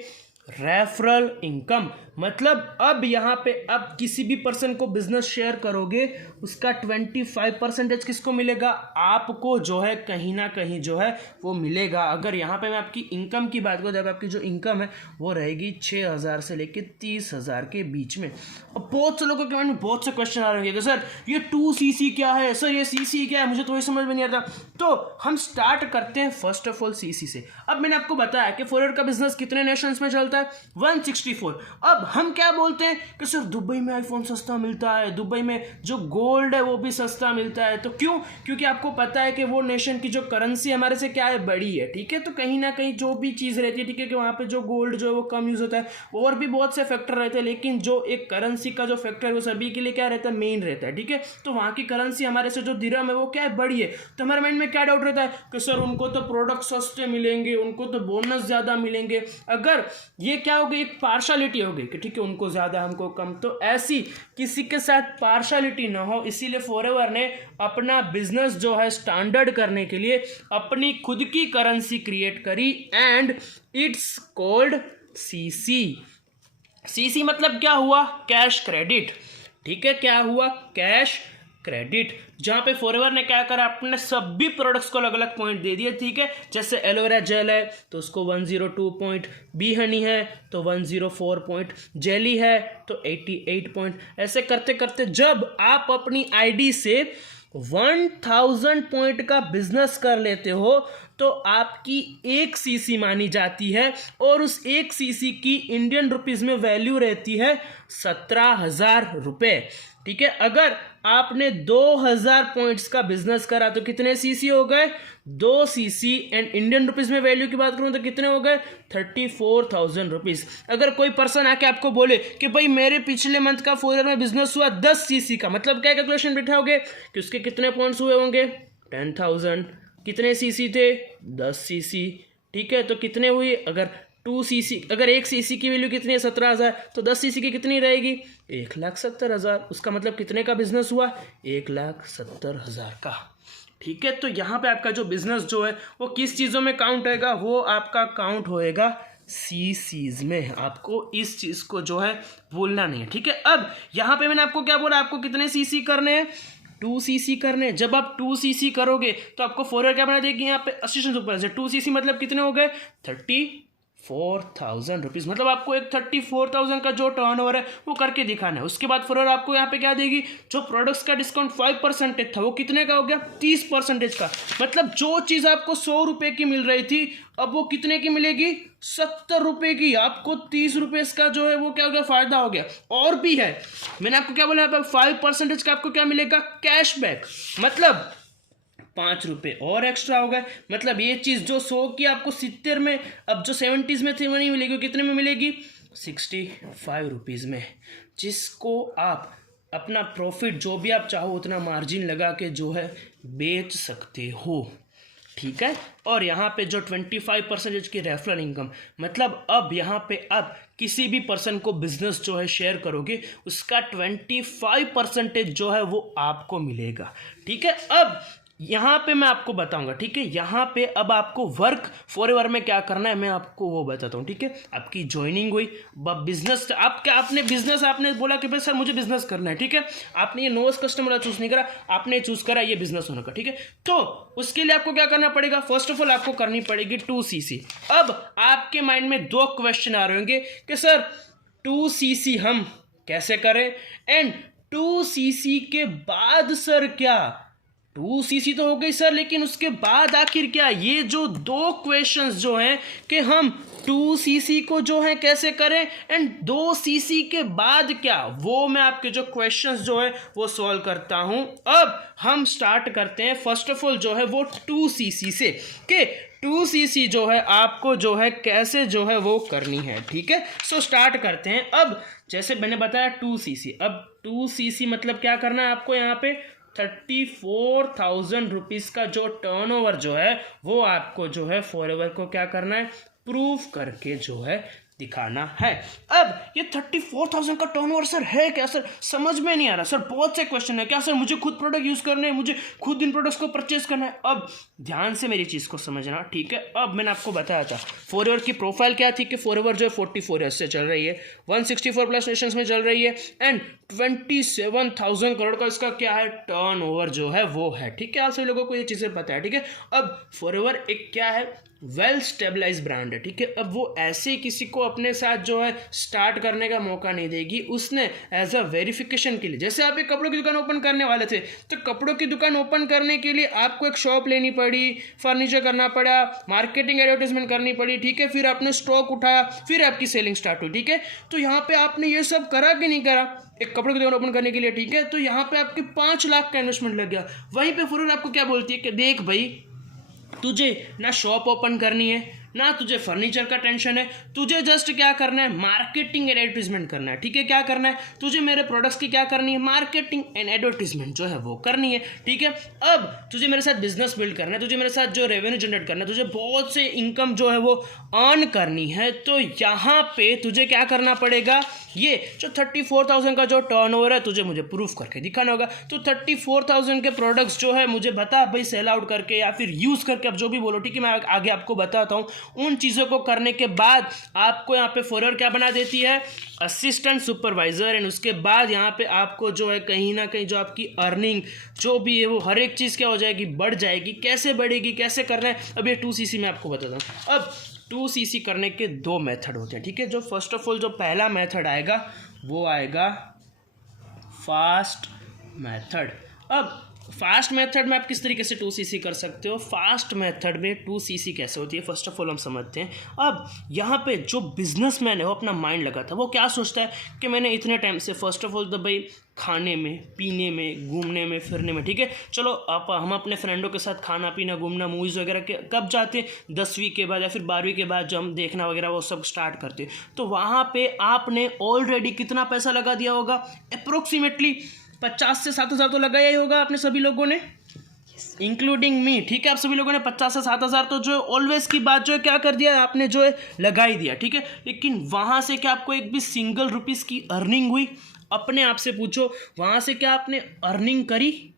रेफरल इनकम। मतलब अब यहाँ पे आप किसी भी पर्सन को बिजनेस शेयर करोगे उसका 25% किसको मिलेगा, आपको जो है कहीं ना कहीं जो है वो मिलेगा। अगर यहाँ पे मैं आपकी इनकम की बात करूँ, जब आपकी जो इनकम है वो रहेगी 6,000 से लेके 30,000 के बीच में। अब बहुत से लोगों के मन में बहुत से क्वेश्चन आ रहे हैं कि सर ये 2 cc क्या है, सर ये cc क्या है, मुझे तो ये समझ में नहीं आता। तो हम स्टार्ट करते हैं फर्स्ट ऑफ ऑल cc से। अब मैंने आपको बताया कि फॉरएवर का बिजनेस कितने नेशंस में चलता है, 164। अब हम क्या बोलते हैं कि सर दुबई में आईफोन सस्ता मिलता है, दुबई में जो गोल्ड है वो भी सस्ता मिलता है। तो क्यों? क्योंकि आपको पता है कि वो नेशन की जो करेंसी हमारे से क्या है, बड़ी है। ठीक है, तो कहीं ना कहीं जो भी चीज़ रहती है, ठीक है, कि वहाँ पे जो गोल्ड जो है वो कम यूज़ होता है, और भी बहुत से फैक्टर रहते हैं, लेकिन जो एक करेंसी का जो फैक्टर है वो सभी के लिए क्या रहता है, मेन रहता है। ठीक है, तो वहाँ की करेंसी हमारे से जो दिरहम है वो क्या है, बड़ी है। तो हमारे माइंड में क्या डाउट रहता है कि सर उनको तो प्रोडक्ट सस्ते मिलेंगे, उनको तो बोनस ज़्यादा मिलेंगे। अगर ये क्या होगी, एक पार्शलिटी होगी कि ठीक है उनको ज़्यादा हमको कम, तो ऐसी किसी के साथ पार्शलिटी ना हो, इसीलिए फॉरएवर ने अपना बिजनेस जो है स्टैंडर्ड करने के लिए अपनी खुद की करेंसी क्रिएट करी and it's called CC. CC मतलब क्या हुआ, कैश क्रेडिट। ठीक है, क्या हुआ, कैश क्रेडिट, जहाँ पे फॉरएवर ने क्या करा, अपने सभी प्रोडक्ट्स को अलग अलग पॉइंट दे दिए। ठीक है, जैसे एलोवेरा जेल है तो उसको 102 पॉइंट, बी हनी है तो 104 पॉइंट, जेली है तो 88 पॉइंट। ऐसे करते करते जब आप अपनी आईडी से 1000 पॉइंट का बिजनेस कर लेते हो तो आपकी 1 सीसी मानी जाती है और उस 1 सीसी की इंडियन रुपीज़ में वैल्यू रहती है 17,000 रुपये। ठीक है, अगर आपने 2,000 पॉइंट्स का बिजनेस करा तो कितने सीसी हो गए? 2 सीसी। एंड इंडियन रुपीज़ में वैल्यू की बात करूं तो कितने हो गए? 34,000 रुपीज़। अगर कोई पर्सन आके आपको बोले कि भाई मेरे पिछले मंथ का 4 ईयर में बिजनेस हुआ 10 सीसी का, मतलब क्या कैलकुलेशन बिठाओगे कि उसके कितने पॉइंट्स हुए होंगे? 10,000। कितने सीसी थे? 10 सीसी। ठीक है, तो कितने हुई? अगर 2 सीसी, अगर 1 सीसी की वैल्यू कितनी है? 17,000, तो 10 सीसी की कितनी रहेगी? 1,70,000। उसका मतलब कितने का बिजनेस हुआ? 1,70,000 का। ठीक है, तो यहाँ पे आपका जो बिजनेस जो है वो किस चीज़ों में काउंट होएगा? वो आपका काउंट होएगा सीसीज में। आपको इस चीज़ को जो है भूलना नहीं है। ठीक है, अब यहाँ पे मैंने आपको क्या बोला? आपको कितने सीसी करने हैं? 2 सीसी करने। जब आप 2 सीसी करोगे तो आपको फॉरवर्ड क्या बना देगी? यहाँ पे असिस्टेंट ऊपर से 2 सीसी मतलब कितने हो गए? 34,000 रुपीज़। मतलब आपको एक 34,000 का जो टर्नओवर है वो करके दिखाना है। उसके बाद फॉरवर्ड आपको यहाँ पे क्या देगी? जो प्रोडक्ट्स का डिस्काउंट 5% था वो कितने का हो गया? 30% का। मतलब जो चीज़ आपको 100 रुपये की मिल रही थी अब वो कितने की मिलेगी? 70 रुपये की। आपको 30 रुपये का जो है वो क्या हो गया? फायदा हो गया। और भी है, मैंने आपको क्या बोला? यहाँ पे 5% का आपको क्या मिलेगा? कैशबैक। मतलब 5 रुपये और एक्स्ट्रा हो गए। मतलब ये चीज़ जो 100 की आपको 70 में, अब जो 70s में थी वो नहीं मिलेगी, कितने में मिलेगी? 65 रुपीज़ में। जिसको आप अपना प्रॉफिट जो भी आप चाहो उतना मार्जिन लगा के जो है बेच सकते हो। ठीक है, और यहाँ पे जो 25% की रेफरल इनकम, मतलब अब यहाँ पे आप किसी भी पर्सन को बिजनेस जो है शेयर करोगे उसका 25% जो है वो आपको मिलेगा। ठीक है, अब यहाँ पे मैं आपको बताऊंगा। ठीक है, यहाँ पे अब आपको वर्क फॉरएवर में क्या करना है मैं आपको वो बताता हूँ। ठीक है, आपकी ज्वाइनिंग हुई, बिजनेस आपने बिजनेस आपने बोला कि भाई सर मुझे बिजनेस करना है। ठीक है, आपने ये नोस कस्टमर चूज नहीं करा, आपने चूज करा ये बिजनेस होने का। ठीक है, तो उसके लिए आपको क्या करना पड़ेगा? फर्स्ट ऑफ ऑल आपको करनी पड़ेगी 2 सीसी। अब आपके माइंड में 2 क्वेश्चन आ रहे होंगे कि सर 2 सीसी हम कैसे करें, एंड 2 सीसी के बाद सर क्या? 2 सीसी तो हो गई सर, लेकिन उसके बाद आखिर क्या? ये जो 2 क्वेश्चंस जो हैं कि हम 2 सीसी को जो है कैसे करें एंड 2 सीसी के बाद क्या, वो मैं आपके जो क्वेश्चंस जो है वो सॉल्व करता हूं। अब हम स्टार्ट करते हैं फर्स्ट ऑफ ऑल जो है वो 2 सीसी से, कि 2 सीसी जो है आपको जो है कैसे जो है वो करनी है। ठीक है, सो स्टार्ट करते हैं। अब जैसे मैंने बताया 2 सीसी, अब 2 सीसी मतलब क्या करना है आपको? यहाँ पे 34,000 रुपीज़ का जो टर्नओवर जो है वो आपको जो है फॉरएवर को क्या करना है? प्रूफ करके जो है दिखाना है। अब ये 34,000 का टर्नओवर सर है क्या? सर समझ में नहीं आ रहा सर, बहुत से क्वेश्चन है। क्या सर मुझे खुद प्रोडक्ट यूज करने हैं, मुझे खुद इन प्रोडक्ट्स को परचेज करना है? अब ध्यान से मेरी चीज को समझना। ठीक है, अब मैंने आपको बताया था फॉरएवर की प्रोफाइल क्या थी कि फॉरएवर जो है 44 ईयर्स से चल रही है, 164 प्लस नेशंस में चल रही है, एंड 27,000 करोड़ का इसका क्या है? टर्नओवर जो है वो है। ठीक है, आप सभी लोगों को ये चीजें पता है। ठीक है, अब फॉरएवर एक क्या है? वेल स्टेबलाइज ब्रांड है। ठीक है, अब वो ऐसे किसी को अपने साथ जो है स्टार्ट करने का मौका नहीं देगी। उसने एज अ वेरिफिकेशन के लिए, जैसे आप एक कपड़ों की दुकान ओपन करने वाले थे तो कपड़ों की दुकान ओपन करने के लिए आपको एक शॉप लेनी पड़ी, फर्नीचर करना पड़ा, मार्केटिंग एडवर्टाइजमेंट करनी पड़ी। ठीक है, फिर आपने स्टॉक उठाया, फिर आपकी सेलिंग स्टार्ट हुई। ठीक है, तो यहाँ पे आपने ये सब करा कि नहीं करा एक कपड़ों की दुकान ओपन करने के लिए? ठीक है, तो यहाँ पे आपके 5 लाख का इन्वेस्टमेंट लग गया। वहीं पे फॉरएवर आपको क्या बोलती है कि देख भाई तुझे ना शॉप ओपन करनी है, ना तुझे फर्नीचर का टेंशन है, तुझे जस्ट क्या करना है? मार्केटिंग एंड एडवर्टीजमेंट करना है। ठीक है, क्या करना है? तुझे मेरे प्रोडक्ट्स की क्या करनी है? मार्केटिंग एंड एडवर्टीजमेंट जो है वो करनी है। ठीक है, अब तुझे मेरे साथ बिजनेस बिल्ड करना है, तुझे मेरे साथ जो रेवेन्यू जनरेट करना है, तुझे बहुत से इनकम जो है वो अर्न करनी है, तो यहाँ पे तुझे क्या करना पड़ेगा? ये जो 34,000 का जो टर्नओवर है तुझे मुझे प्रूफ करके दिखाना होगा। तो 34,000 के प्रोडक्ट्स जो है मुझे बता भाई सेल आउट करके या फिर यूज़ करके, अब जो भी बोलो। ठीक है, मैं आगे आपको बताता हूँ। उन चीज़ों को करने के बाद आपको यहाँ पे फॉरएवर क्या बना देती है? Assistant supervisor. एंड उसके बाद यहाँ पे आपको जो है कहीं ना कहीं जो आपकी अर्निंग जो भी है वो हर एक चीज़ क्या हो जाएगी? बढ़ जाएगी। कैसे बढ़ेगी, कैसे करना है, अब ये 2 सीसी में आपको बताता हूँ। अब 2 सीसी करने के 2 मेथड होते हैं। ठीक है, जो फर्स्ट ऑफ ऑल जो पहला मेथड आएगा वो आएगा फास्ट मेथड। अब फास्ट मेथड में आप किस तरीके से 2cc कर सकते हो, फास्ट मेथड में 2cc कैसे होती है फर्स्ट ऑफ ऑल हम समझते हैं। अब यहाँ पे जो बिजनेसमैन है वो अपना माइंड लगाता है, वो क्या सोचता है कि मैंने इतने टाइम से फर्स्ट ऑफ ऑल तो भाई खाने में, पीने में, घूमने में, फिरने में, ठीक है, चलो आप हम अपने फ्रेंडों के साथ खाना पीना, घूमना, मूवीज़ वगैरह के कब जाते हैं, 10वीं के बाद या फिर 12वीं के बाद, जब हम देखना वगैरह वो सब स्टार्ट करते हैं। तो वहाँ पे आपने ऑलरेडी कितना पैसा लगा दिया होगा, अप्रोक्सीमेटली 50 से 7 हज़ार तो लगाया ही होगा आपने सभी लोगों ने, इंक्लूडिंग मी, ठीक है। आप सभी लोगों ने 50 से 7 हज़ार तो जो ऑलवेज की बात जो है क्या कर दिया आपने, जो है लगा ही दिया, ठीक है। लेकिन वहाँ से क्या आपको एक भी सिंगल रुपीज़ की अर्निंग हुई? अपने आप से पूछो, वहाँ से क्या आपने अर्निंग करी?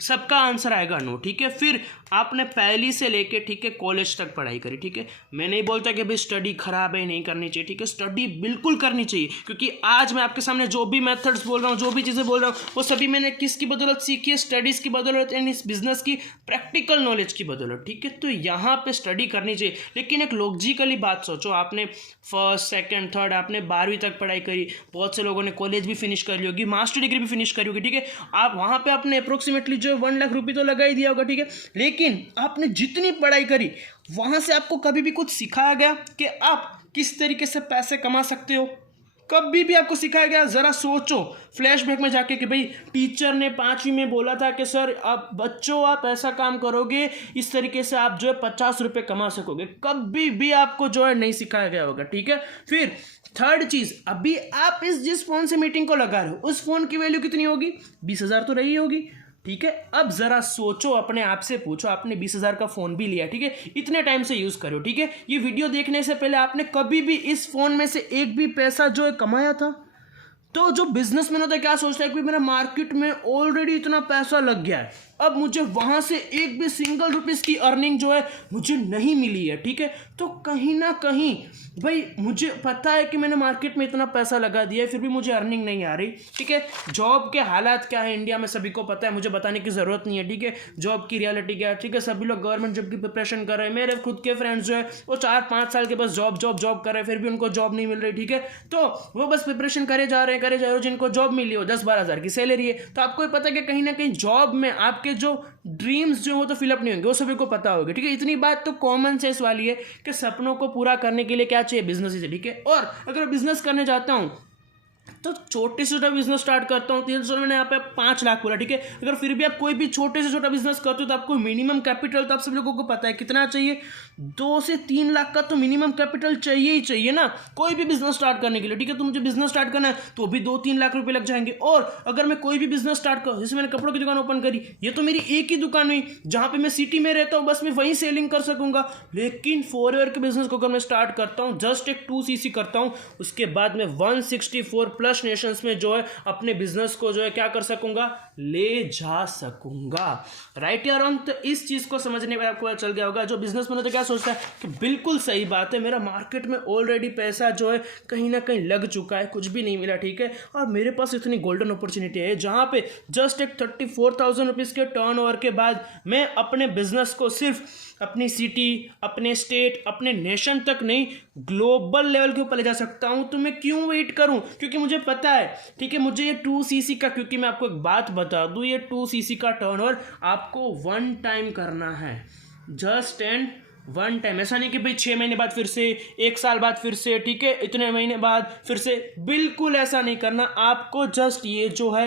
सबका आंसर आएगा नो, ठीक है। फिर आपने पहली से लेके, ठीक है, कॉलेज तक पढ़ाई करी, ठीक है। मैं नहीं बोलता कि भाई स्टडी खराब है, नहीं करनी चाहिए, ठीक है, स्टडी बिल्कुल करनी चाहिए, क्योंकि आज मैं आपके सामने जो भी मेथड्स बोल रहा हूँ, जो भी चीज़ें बोल रहा हूँ, वो सभी मैंने किसकी बदौलत सीखी है, स्टडीज़ की बदौलत एंड इस बिजनेस की प्रैक्टिकल नॉलेज की बदौलत, ठीक है। तो यहाँ पे स्टडी करनी चाहिए, लेकिन एक लॉजिकली बात सोचो, आपने फर्स्ट सेकंड थर्ड आपने 12वीं तक पढ़ाई करी, बहुत से लोगों ने कॉलेज भी फिनिश करी होगी, मास्टर डिग्री भी फिनिश करी होगी, ठीक है। आप वहाँ पे आपने अप्रोक्सीमेटली जो 1 लाख रुपये तो लगा ही दिया होगा, ठीक है। लेकिन आपने जितनी पढ़ाई करी वहाँ से आपको कभी भी कुछ सिखाया गया कि आप किस तरीके से पैसे कमा सकते हो? कभी भी आपको सिखाया गया? ज़रा सोचो फ्लैशबैक में जाके कि भाई टीचर ने 5वीं में बोला था कि सर आप बच्चों आप ऐसा काम करोगे, इस तरीके से आप जो है 50 रुपये कमा सकोगे। कभी भी आपको जो है नहीं सिखाया गया होगा, ठीक है। फिर थर्ड चीज़, अभी आप जिस फ़ोन से मीटिंग को लगा रहे हो उस फ़ोन की वैल्यू कितनी होगी? 20,000 तो रही होगी, ठीक है। अब ज़रा सोचो, अपने आप से पूछो, आपने 20,000 का फ़ोन भी लिया, ठीक है, इतने टाइम से यूज़ करो, ठीक है। ये वीडियो देखने से पहले आपने कभी भी इस फ़ोन में से एक भी पैसा जो है कमाया था? तो जो बिजनेसमैन होता है क्या सोचता है कि मेरा मार्केट में ऑलरेडी इतना पैसा लग गया है, अब मुझे वहाँ से एक भी सिंगल रुपीज़ की अर्निंग जो है मुझे नहीं मिली है, ठीक है। तो कहीं ना कहीं भाई मुझे पता है कि मैंने मार्केट में इतना पैसा लगा दिया है, फिर भी मुझे अर्निंग नहीं आ रही, ठीक है। जॉब के हालात क्या है इंडिया में सभी को पता है, मुझे बताने की ज़रूरत नहीं है, ठीक है। जॉब की रियलिटी क्या है, ठीक है। सभी लोग गवर्नमेंट जॉब की प्रिपरेशन कर रहे हैं। मेरे खुद के फ्रेंड्स जो है वो 4-5 साल के बस जॉब कर रहे हैं, फिर भी उनको जॉब नहीं मिल रही, ठीक है। तो वो बस प्रिपरेशन करे जा रहे हैं, जिनको जॉब मिली हो 10-12 हज़ार की सैलरी है। तो आपको ये पता है कि कहीं ना कहीं जॉब में आपके जो ड्रीम्स जो वो तो फिलअप नहीं होंगे, वो सभी को पता होगा, ठीक है। इतनी बात तो कॉमन सेंस वाली है कि सपनों को पूरा करने के लिए क्या चाहिए? बिजनेस ही, ठीक है। और अगर मैं बिजनेस करने जाता हूँ तो छोटे से छोटा बिजनेस स्टार्ट करता हूँ, 300 मैंने यहाँ पे 5 लाख बोला, ठीक है। अगर फिर भी आप कोई भी छोटे से छोटा बिजनेस करते हो तो आपको मिनिमम कैपिटल तो आप सब लोगों को पता है कितना चाहिए, 2 से 3 लाख का तो मिनिमम कैपिटल चाहिए ही चाहिए ना, कोई भी बिजनेस स्टार्ट करने के लिए, ठीक है। तो मुझे बिजनेस स्टार्ट करना है तो भी 2-3 लाख रुपए लग जाएंगे। और अगर मैं कोई भी बिजनेस स्टार्ट करूँ, जैसे मैंने कपड़ों की दुकान ओपन करी, ये तो मेरी एक ही दुकान हुई जहाँ पे मैं सिटी में रहता हूँ, बस मैं वहीं सेलिंग कर सकूंगा। लेकिन फॉरएवर के बिजनेस को अगर मैं स्टार्ट करता हूँ, जस्ट एक 2cc करता हूँ, उसके बाद मैं 164 प्लस नेशंस में जो है अपने बिजनेस को जो है क्या कर सकूंगा? ले जा सकूंगा, राइट या रॉन्ग? तो इस चीज को समझने में आपको चल गया होगा। जो बिजनेसमैन तो क्या सोचता है कि बिल्कुल सही बात है, मेरा मार्केट में ऑलरेडी पैसा जो है कहीं ना कहीं लग चुका है, कुछ भी नहीं मिला, ठीक है। और मेरे पास इतनी गोल्डन अपॉर्चुनिटी है जहां पे जस्ट एक 34,000 रुपीज के टर्नओवर के बाद मैं अपने बिजनेस को सिर्फ अपनी सिटी, अपने स्टेट, अपने नेशन तक नहीं, ग्लोबल लेवल के ऊपर ले जा सकता हूं। तो मैं क्यों वेट करूं? क्योंकि मुझे पता है, ठीक है, मुझे ये 2cc का, क्योंकि मैं आपको एक बात बता दूं, ये 2cc का टर्नओवर आपको 1 टाइम करना है, जस्ट एंड 1 टाइम। ऐसा नहीं कि भाई 6 महीने बाद फिर से, 1 साल बाद फिर से, ठीक है, इतने महीने बाद फिर से, बिल्कुल ऐसा नहीं करना आपको। जस्ट ये जो है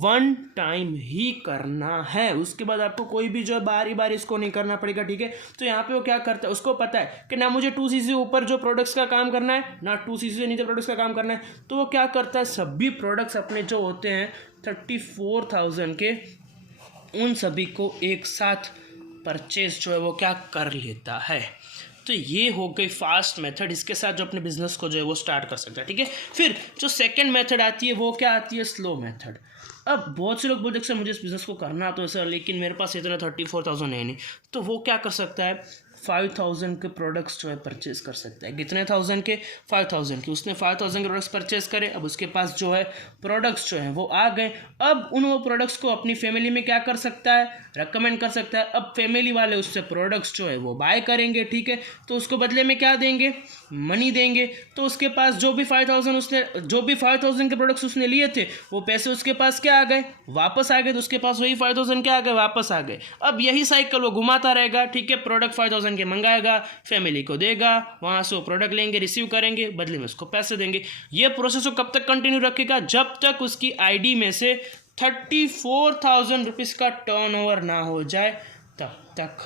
1 टाइम ही करना है, उसके बाद आपको कोई भी जो है बारी बारी इसको नहीं करना पड़ेगा, ठीक है। तो यहाँ पे वो क्या करता है, उसको पता है कि ना मुझे 2cc ऊपर जो प्रोडक्ट्स का काम करना है, ना 2cc से नीचे प्रोडक्ट्स का काम करना है। तो वो क्या करता है, सभी प्रोडक्ट्स अपने जो होते हैं 34,000 के, उन सभी को एक साथ परचेज जो है वो क्या कर लेता है। तो ये हो गई फास्ट मेथड, इसके साथ जो अपने बिजनेस को जो है वो स्टार्ट कर सकता है, ठीक है। फिर जो सेकंड मेथड आती है वो क्या आती है? Slow method. अब बहुत से लोग बोलते हैं सर मुझे इस बिज़नेस को करना तो सर, लेकिन मेरे पास इतना 34,000 है नहीं, तो वो क्या कर सकता है? 5,000 के प्रोडक्ट्स जो है परचेज कर सकता है। कितने थाउजेंड के? 5,000 के। उसने 5,000 के प्रोडक्ट्स परचेज करे। अब उसके पास जो है प्रोडक्ट्स जो है वो आ गए। अब वो प्रोडक्ट्स को अपनी फैमिली में क्या कर सकता है? रेकमेंड कर सकता है। अब फैमिली वाले उससे प्रोडक्ट्स जो है वो बाय करेंगे, ठीक है। तो उसको बदले में क्या देंगे? मनी देंगे। तो उसके पास जो भी 5,000 के प्रोडक्ट्स उसने लिए थे वो पैसे उसके पास क्या आ गए? वापस आ गए। तो उसके पास वही 5,000 क्या आ गए? वापस आ गए। अब यही साइकिल वो घुमाता रहेगा, ठीक है। प्रोडक्ट 5,000 के मंगाएगा, फैमिली को देगा, वहां से वो प्रोडक्ट लेंगे, रिसीव करेंगे, बदले में उसको पैसे देंगे। ये प्रोसेस वो कब तक कंटिन्यू रखेगा? जब तक उसकी आईडी में से 34,000 रुपीज़ का टर्नओवर ना हो जाए तब तक,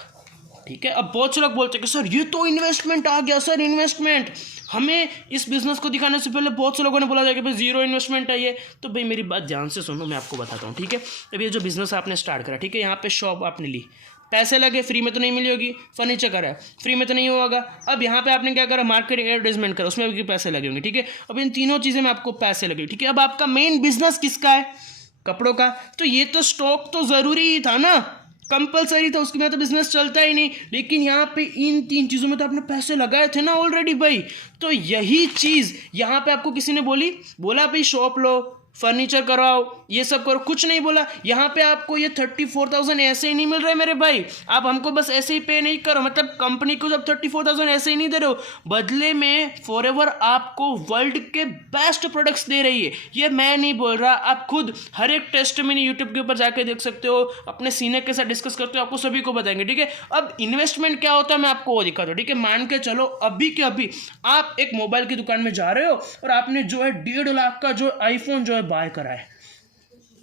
ठीक है। अब बहुत से लोग बोलते हैं कि सर ये तो इन्वेस्टमेंट आ गया, सर इन्वेस्टमेंट। हमें इस बिजनेस को दिखाने से पहले बहुत से लोगों ने बोला था कि भाई जीरो इन्वेस्टमेंट है ये। तो भाई मेरी बात ध्यान से सुनो, मैं आपको बताता हूँ, ठीक है। अब ये जो बिजनेस आपने स्टार्ट करा, ठीक है, यहाँ पे शॉप आपने ली, पैसे लगे, फ्री में तो नहीं मिली होगी। फर्नीचर करा है, फ्री में तो नहीं होगा। अब यहाँ पे आपने क्या करा? मार्केटिंग एडवर्टाइजमेंट करा, उसमें भी पैसे लगे होंगे, ठीक है। अब इन तीनों चीज़ें में आपको पैसे लगे, ठीक है। अब आपका मेन बिजनेस किसका है? कपड़ों का। तो ये तो स्टॉक तो ज़रूरी ही था ना, कंपलसरी था, उसके बिना तो बिजनेस चलता ही नहीं। लेकिन यहाँ पे इन तीन चीज़ों में तो आपने पैसे लगाए थे ना ऑलरेडी भाई। तो यही चीज़ यहाँ पे आपको किसी ने बोला भाई शॉप लो, फर्नीचर कराओ, ये सब करो, कुछ नहीं बोला। यहाँ पे आपको ये 34,000 ऐसे ही नहीं मिल रहे मेरे भाई। आप हमको बस ऐसे ही पे नहीं करो, मतलब कंपनी को जब 34,000 ऐसे ही नहीं दे रहे हो, बदले में फॉरएवर आपको वर्ल्ड के बेस्ट प्रोडक्ट्स दे रही है। ये मैं नहीं बोल रहा, आप खुद हर एक टेस्ट में यूट्यूब के ऊपर जाके देख सकते हो, अपने सीनियर के साथ डिस्कस करते हो, आपको सभी को बताएंगे, ठीक है। अब इन्वेस्टमेंट क्या होता है मैं आपको वो दिखाता हूँ, ठीक है। मान के चलो अभी के अभी आप एक मोबाइल की दुकान में जा रहे हो और आपने जो है 1.5 लाख का जो आईफोन जो है बाय करा है।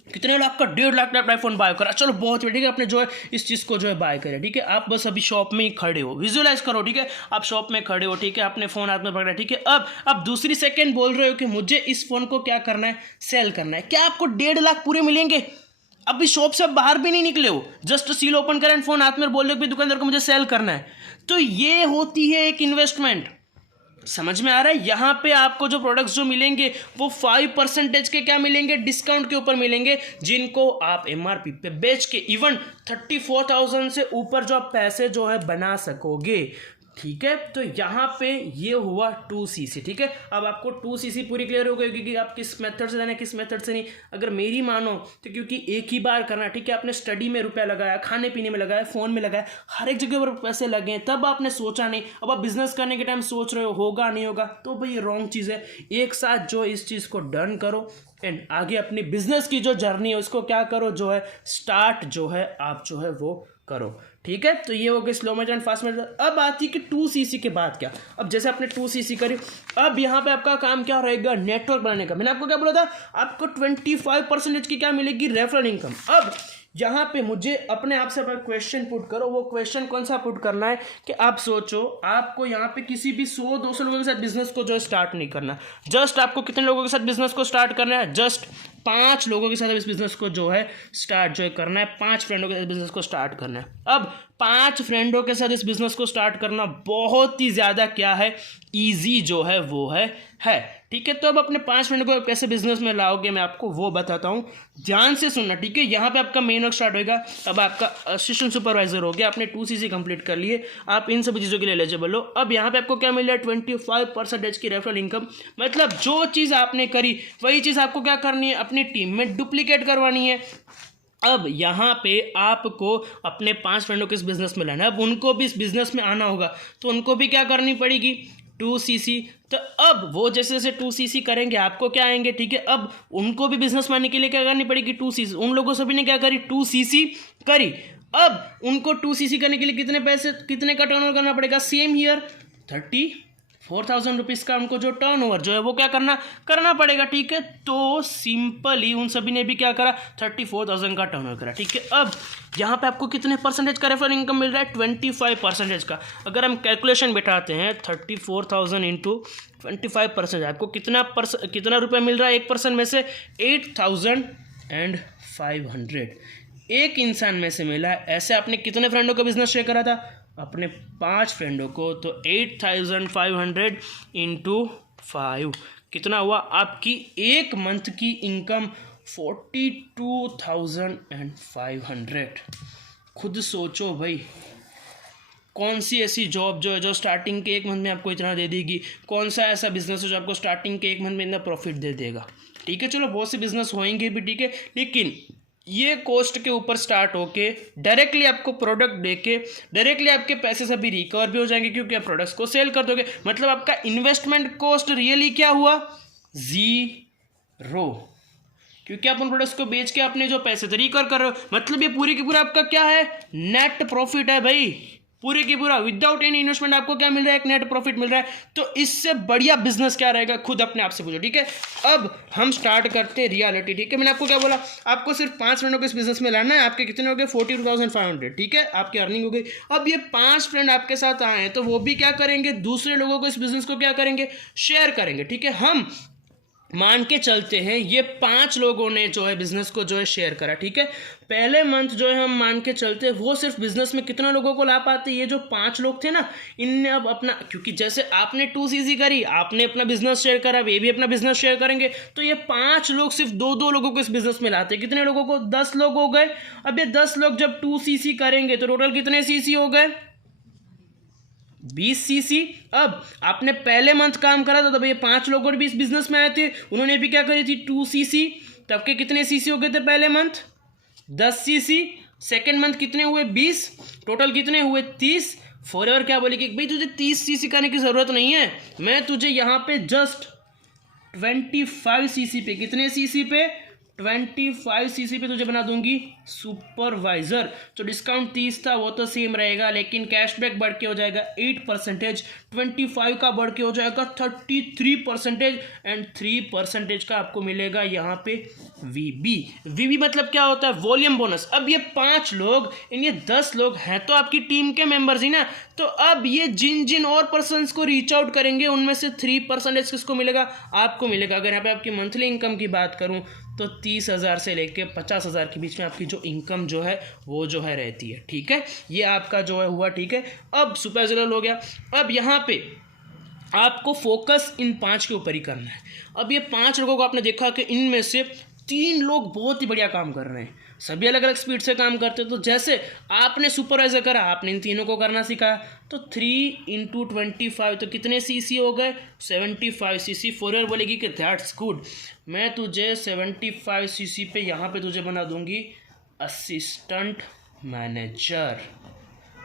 कितने लाख का? 1.5 लाख का आईफोन बाय करा, चलो बहुत ठीक है। आपने जो है इस चीज़ को जो है बाय करा, ठीक है। आप बस अभी शॉप में ही खड़े हो, विजुअलाइज करो, ठीक है। आप शॉप में खड़े हो, ठीक है, आपने फ़ोन हाथ में पकड़ा, ठीक है। अब आप दूसरी सेकेंड बोल रहे हो कि मुझे इस फ़ोन को क्या करना है? सेल करना है। क्या आपको 1.5 लाख पूरे मिलेंगे? अभी शॉप से बाहर भी नहीं निकले हो, जस्ट सील ओपन करें, फोन हाथ में, बोल रहे हो कि दुकानदार को मुझे सेल करना है। तो ये होती है एक इन्वेस्टमेंट। समझ में आ रहा है? यहाँ पे आपको जो प्रोडक्ट्स जो मिलेंगे वो 5% के क्या मिलेंगे? डिस्काउंट के ऊपर मिलेंगे, जिनको आप एमआरपी पे बेच के इवन 34,000 से ऊपर जो आप पैसे जो है बना सकोगे, ठीक है। तो यहाँ पे ये हुआ 2cc, ठीक है। अब आपको 2cc पूरी क्लियर हो गई कि आप किस मेथड से जाना, किस मेथड से नहीं। अगर मेरी मानो तो क्योंकि एक ही बार करना, ठीक है। आपने स्टडी में रुपया लगाया, खाने पीने में लगाया, फ़ोन में लगाया, हर एक जगह पर पैसे लगे, तब आपने सोचा नहीं। अब आप बिजनेस करने के टाइम सोच रहे हो होगा नहीं होगा, तो भाई ये रॉन्ग चीज़ है। एक साथ जो इस चीज़ को डन करो एंड आगे अपनी बिजनेस की जो जर्नी है उसको क्या करो, जो है स्टार्ट जो है आप जो है वो करो, ठीक है। तो ये हो गया slow method and fast method. अब आती है कि 2cc के बाद क्या। अब जैसे आपने 2cc करी, अब यहाँ पे आपका काम क्या रहेगा? नेटवर्क बनाने का। मैंने आपको क्या बोला था? आपको 25% की क्या मिलेगी? Referral income. अब यहाँ पे मुझे अपने आप से क्वेश्चन पुट करो। वो क्वेश्चन कौन सा पुट करना है कि आप सोचो, आपको यहाँ पे किसी भी 100-200 लोगों के साथ बिजनेस को जो स्टार्ट नहीं करना। जस्ट आपको कितने लोगों के साथ बिजनेस को स्टार्ट करना है? जस्ट 5 लोगों के साथ इस बिजनेस को जो है स्टार्ट जो है करना है। 5 फ्रेंडों के साथ बिजनेस को स्टार्ट करना है। अब 5 फ्रेंडों के साथ इस बिजनेस को स्टार्ट करना बहुत ही ज़्यादा क्या है? ईजी जो है वो है, ठीक है। तो अब अपने 5 फ्रेंडों को कैसे बिजनेस में लाओगे मैं आपको वो बताता हूँ, ध्यान से सुनना, ठीक है। यहाँ पे आपका मेन वर्क स्टार्ट होगा। अब आपका असिस्टेंट सुपरवाइजर हो गया, आपने 2cc कंप्लीट कर लिए, आप इन सभी चीज़ों के लिए एलिजिबल हो। अब यहाँ पे आपको क्या मिल रहा है? 25% की रेफरल इनकम। मतलब जो चीज़ आपने करी वही चीज़ आपको क्या करनी है? अपनी टीम में डुप्लीकेट करवानी है। अब यहाँ पे आपको अपने 5 फ्रेंडों को इस बिज़नेस में लाना है। अब उनको भी इस बिज़नेस में आना होगा, तो उनको भी क्या करनी पड़ेगी? 2cc। तो अब वो जैसे जैसे 2cc करेंगे आपको क्या आएंगे, ठीक है। अब उनको भी बिजनेस में आने के लिए क्या करनी पड़ेगी? 2cc। उन लोगों सभी ने क्या करी? 2cc करी। अब उनको 2cc करने के लिए कितने का टर्नओवर करना पड़ेगा? सेम हियर 34,000 रुपीज़ का उनको जो टर्नओवर जो है वो क्या करना पड़ेगा, ठीक है। तो सिंपली उन सभी ने भी क्या करा? 34,000 का टर्नओवर करा, ठीक है। अब यहाँ पे आपको कितने परसेंटेज का रेफरल इनकम मिल रहा है? 25% का। अगर हम कैलकुलेशन बैठाते हैं 34,000 इंटू 25%, आपको कितना रुपये मिल रहा है एक पर्सन में से? 8,500 एक इंसान में से मिला है। ऐसे आपने कितने फ्रेंडों का बिजनेस शेयर करा था? अपने 5 फ्रेंडों को। तो 8,500 इंटू 5 कितना हुआ? आपकी एक मंथ की इनकम 42,500। खुद सोचो भाई, कौन सी ऐसी जॉब जो है जो स्टार्टिंग के 1 मंथ में आपको इतना दे देगी, कौन सा ऐसा बिजनेस है जो आपको स्टार्टिंग के 1 मंथ में इतना प्रॉफिट दे देगा। ठीक है, चलो बहुत से बिजनेस होंगे भी, ठीक है, लेकिन ये कॉस्ट के ऊपर स्टार्ट होके डायरेक्टली आपको प्रोडक्ट देके डायरेक्टली आपके पैसे सभी रिकवर भी हो जाएंगे, क्योंकि आप प्रोडक्ट्स को सेल कर दोगे। मतलब आपका इन्वेस्टमेंट कॉस्ट रियली क्या हुआ, 0, क्योंकि आप उन प्रोडक्ट्स को बेच के अपने जो पैसे थे रिकवर कर रहे हो। मतलब ये पूरी की पूरा आपका क्या है, नेट प्रॉफिट है भाई, पूरे की पूरा विदाउट एनी इन्वेस्टमेंट आपको क्या मिल रहा है, एक नेट प्रॉफिट मिल रहा है। तो इससे बढ़िया बिजनेस क्या रहेगा, खुद अपने आप से पूछो। ठीक है, अब हम स्टार्ट करते हैं रियलिटी। ठीक है, मैंने आपको क्या बोला, आपको सिर्फ 5 फ्रेंडों को इस बिजनेस में लाना है। आपके कितने हो गए, 42,500। ठीक है, आपकी अर्निंग हो गई। अब ये 5 फ्रेंड आपके साथ आए हैं, तो वो भी क्या करेंगे, दूसरे लोगों को इस बिजनेस को क्या करेंगे, शेयर करेंगे। ठीक है, हम मान के चलते हैं ये 5 लोगों ने जो है बिजनेस को जो है शेयर करा। ठीक है, पहले मंथ जो है हम मान के चलते हैं वो सिर्फ बिजनेस में कितना लोगों को ला पाते, ये जो 5 लोग थे ना, इनने अब अपना, क्योंकि जैसे आपने 2cc करी, आपने अपना बिजनेस शेयर करा, ये भी अपना बिजनेस शेयर करेंगे, तो ये 5 लोग सिर्फ 2-2 लोगों को इस बिजनेस में लाते। कितने लोगों को, 10 लोग हो गए। अब ये 10 लोग जब 2cc करेंगे तो टोटल कितने cc हो गए, 20 cc। अब आपने पहले मंथ काम करा था तब ये 5 लोग और भी इस बिजनेस में आए थे, उन्होंने भी क्या करी थी, 2cc। तब के कितने cc हो गए थे पहले मंथ, 10 cc। सेकेंड मंथ कितने हुए, 20। टोटल कितने हुए, 30। फॉरएवर क्या बोलेगी, भाई तुझे 30 cc करने की जरूरत नहीं है, मैं तुझे यहाँ पे जस्ट 25 cc पे, कितने cc पे, 25 cc पे तुझे बना दूंगी सुपरवाइजर। जो डिस्काउंट 30 था वो तो सेम रहेगा, लेकिन कैशबैक बढ़ के हो जाएगा 8%, 25 का बढ़ के हो जाएगा 33%, एंड 3% का आपको मिलेगा यहाँ पे वीबी मतलब क्या होता है, वॉल्यूम बोनस। अब ये 5 लोग, इन ये 10 लोग हैं तो आपकी टीम के मेंबर्स ही ना, तो अब ये जिन जिन और पर्सन्स को रीच आउट करेंगे उनमें से 3% किसको मिलेगा, आपको मिलेगा। अगर यहाँ पे आपकी मंथली इनकम की बात करूँ तो 30,000 से लेके 50,000 के बीच में आपकी जो इनकम जो है वो जो है रहती है। ठीक है, ये आपका जो है हुआ। ठीक है, अब सुपरवाइजर हो गया। अब यहाँ पे आपको फोकस इन 5 के ऊपर ही करना है। अब ये 5 लोगों को आपने देखा कि इनमें से 3 लोग बहुत ही बढ़िया काम कर रहे हैं, सभी अलग अलग स्पीड से काम करते हैं। तो जैसे आपने सुपरवाइजर करा, आपने इन तीनों को करना सिखाया, तो 3 × 25 तो कितने cc हो गए, 75 cc। फॉरएवर बोलेगी कि दैट्स गुड, मैं तुझे 75 cc पे यहाँ पे तुझे बना दूंगी असिस्टेंट मैनेजर।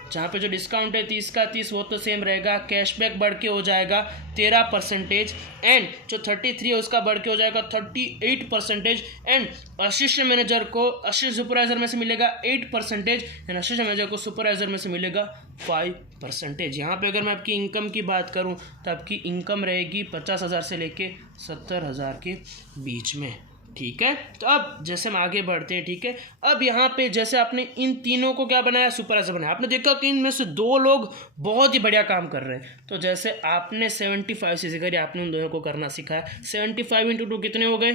जहाँ पे जो डिस्काउंट है 30 का 30 वो तो सेम रहेगा, कैशबैक बढ़ के हो जाएगा 13%, एंड जो 33 है उसका बढ़ के हो जाएगा 38%, एंड असिस्टेंट मैनेजर को असिस्टेंट सुपरवाइजर में से मिलेगा 8%, एंड असिस्टेंट मैनेजर को सुपरवाइजर में से मिलेगा 5%। यहाँ पे अगर मैं आपकी इनकम की बात करूँ तो आपकी इनकम रहेगी 50,000 से लेके 70,000 के बीच में। ठीक है, तो अब जैसे हम आगे बढ़ते हैं। ठीक है, अब यहाँ पे जैसे आपने इन तीनों को क्या बनाया, सुपरवाइजर बनाया, आपने देखा कि इनमें से 2 लोग बहुत ही बढ़िया काम कर रहे हैं। तो जैसे आपने 75 cc करी, आपने उन दोनों को करना सिखाया, 75 × 2 कितने हो गए,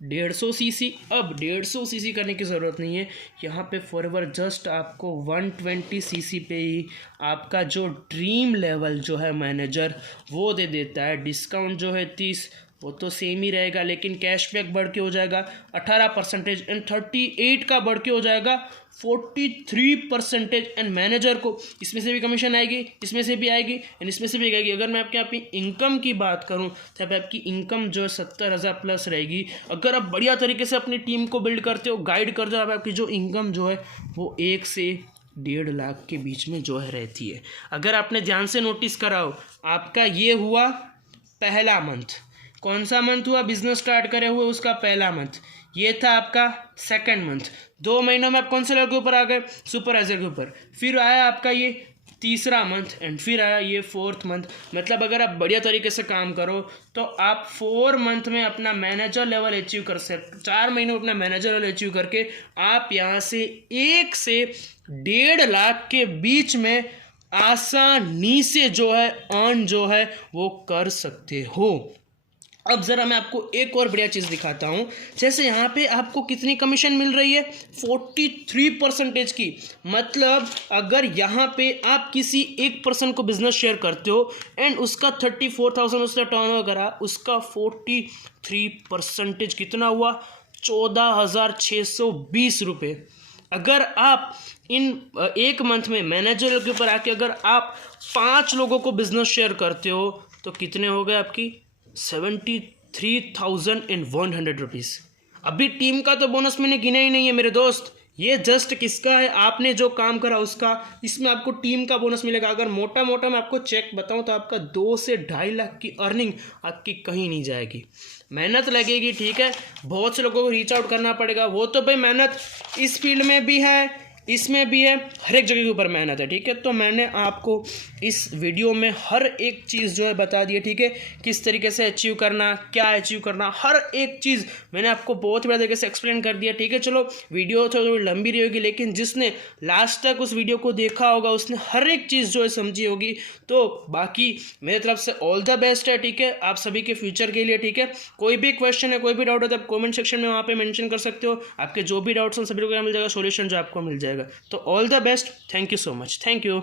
150 cc। अब 150 cc करने की ज़रूरत नहीं है, यहाँ पे फॉरएवर जस्ट आपको 120 cc पे ही आपका जो ड्रीम लेवल जो है मैनेजर वो दे देता है। डिस्काउंट जो है 30 वो तो सेम ही रहेगा, लेकिन कैशबैक बढ़ के हो जाएगा 18%, एंड 38 का बढ़ के हो जाएगा 43%, एंड मैनेजर को इसमें से भी कमीशन आएगी, इसमें से भी आएगी, एंड इसमें से भी आएगी। अगर मैं आपके यहाँ पे इनकम की बात करूँ तो आपकी इनकम जो है 70,000 प्लस रहेगी। अगर आप बढ़िया तरीके से अपनी टीम को बिल्ड करते हो, गाइड करते हो, आपकी जो इनकम जो है वो 1 से 1.5 लाख के बीच में जो है रहती है। अगर आपने ध्यान से नोटिस करा हो, आपका ये हुआ पहला मंथ। कौन सा मंथ हुआ, बिजनेस स्टार्ट करे हुए उसका पहला मंथ। ये था आपका सेकंड मंथ। 2 महीनों में आप कौन से लेवल के ऊपर आ गए, सुपरवाइजर के ऊपर। फिर आया आपका ये तीसरा मंथ, एंड फिर आया ये 4th मंथ। मतलब अगर आप बढ़िया तरीके से काम करो तो आप 4 मंथ में अपना मैनेजर लेवल अचीव कर सकते। 4 महीनों में अपना मैनेजर लेवल अचीव करके आप यहाँ से 1 से 1.5 लाख के बीच में आसानी से जो है अर्न जो है वो कर सकते हो। अब ज़रा मैं आपको एक और बढ़िया चीज़ दिखाता हूँ। जैसे यहाँ पे आपको कितनी कमीशन मिल रही है, 43% की। मतलब अगर यहाँ पे आप किसी एक पर्सन को बिजनेस शेयर करते हो एंड उसका 34,000 उसका टर्नओवर करा, उसका 43% कितना हुआ, 14,620 रुपये। अगर आप इन एक मंथ में मैनेजर के ऊपर आके अगर आप 5 लोगों को बिजनेस शेयर करते हो तो कितने हो गए आपकी 73,100 रुपीज़। अभी टीम का तो बोनस मैंने गिना ही नहीं है मेरे दोस्त, ये जस्ट किसका है, आपने जो काम करा उसका। इसमें आपको टीम का बोनस मिलेगा। अगर मोटा मोटा मैं आपको चेक बताऊं तो आपका 2 से 2.5 लाख की अर्निंग आपकी कहीं नहीं जाएगी। मेहनत लगेगी, ठीक है, बहुत से लोगों को रीच आउट करना पड़ेगा, वो तो भाई मेहनत इस फील्ड में भी है, इसमें भी है, हर एक जगह के ऊपर मेहनत है, ठीक है। तो मैंने आपको इस वीडियो में हर एक चीज़ जो है बता दी है, ठीक है, किस तरीके से अचीव करना, क्या अचीव करना, हर एक चीज़ मैंने आपको बहुत ही बड़ा तरीके से एक्सप्लेन कर दिया, ठीक है। चलो वीडियो थोड़ी लंबी रही होगी, लेकिन जिसने लास्ट तक उस वीडियो को देखा होगा उसने हर एक चीज़ जो है समझी होगी। तो बाकी मेरी तरफ से ऑल द बेस्ट है, ठीक है, आप सभी के फ्यूचर के लिए, ठीक है। कोई भी क्वेश्चन है, कोई भी डाउट है तो आप कॉमेंट सेक्शन में वहाँ पे मेंशन कर सकते हो। आपके जो भी डाउट्स हैं सभी को मिल जाएगा सोल्यूशन जो आपको मिल जाएगा। तो all the best, thank you so much, thank you.